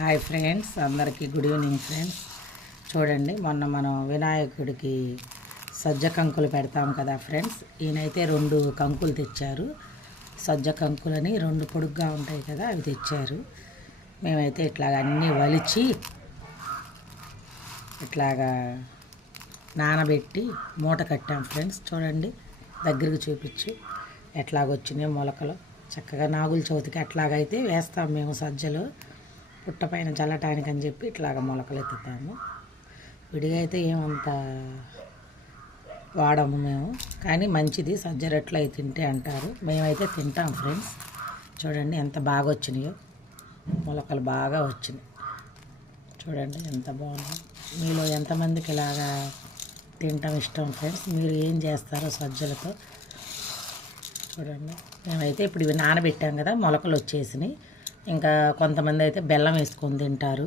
Hi friends అందరికీ good evening friends. చూడండి మొన్న మనం వినాయకుడికి సజ్జ కంకులు పెడతాం కదా ఫ్రెండ్స్. ఈయనైతే రెండు కంకులు తెచ్చారు. సజ్జ కంకులని రెండు పొడుగ్గా ఉంటాయి కదా అవి తెచ్చారు. మేమైతే ఇట్లాగ అన్నీ వలిచి ఇట్లాగా నానబెట్టి మూట కట్టాం ఫ్రెండ్స్. చూడండి దగ్గరికి చూపించి ఎట్లాగొచ్చినాయి మొలకలు. చక్కగా నాగుల చవితికి అట్లాగైతే వేస్తాం మేము సజ్జలు. పుట్టపైన చల్లటానికి అని చెప్పి ఇట్లాగ మొలకలు ఎత్తుతాము విడిగా అయితే ఏమంత వాడము మేము. కానీ మంచిది సజ్జ రొట్టెలు అవి తింటే అంటారు. మేమైతే తింటాం ఫ్రెండ్స్. చూడండి ఎంత బాగా వచ్చినాయో మొలకలు బాగా వచ్చినాయి. చూడండి ఎంత బాగుంది మీలో ఎంతమందికి ఇలాగా తినటం ఇష్టం ఫ్రెండ్స్? మీరు ఏం చేస్తారో సజ్జలతో? చూడండి. మేమైతే ఇప్పుడు ఇవి నానబెట్టాం కదా మొలకలు వచ్చేసినాయి ఇంకా కొంతమంది అయితే బెల్లం వేసుకొని తింటారు.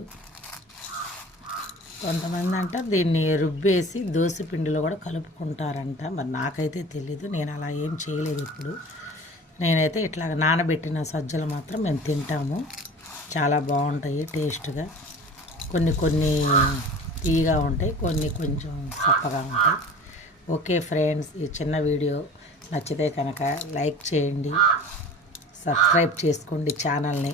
కొంతమంది అంట దీన్ని రుబ్బేసి దోశ పిండిలో కూడా కలుపుకుంటారంట. మరి నాకైతే తెలీదు నేను అలా ఏం చేయలేదు ఇప్పుడు. నేనైతే ఇట్లా నానబెట్టిన సజ్జలు మాత్రం మేము తింటాము. చాలా బాగుంటాయి టేస్ట్గా. కొన్ని కొన్ని తీగా ఉంటాయి కొన్ని కొంచెం చప్పగా ఉంటాయి. ఓకే ఫ్రెండ్స్ ఈ చిన్న వీడియో నచ్చితే కనుక లైక్ చేయండి సబ్స్క్రైబ్ చేసుకోండి ఛానల్ని.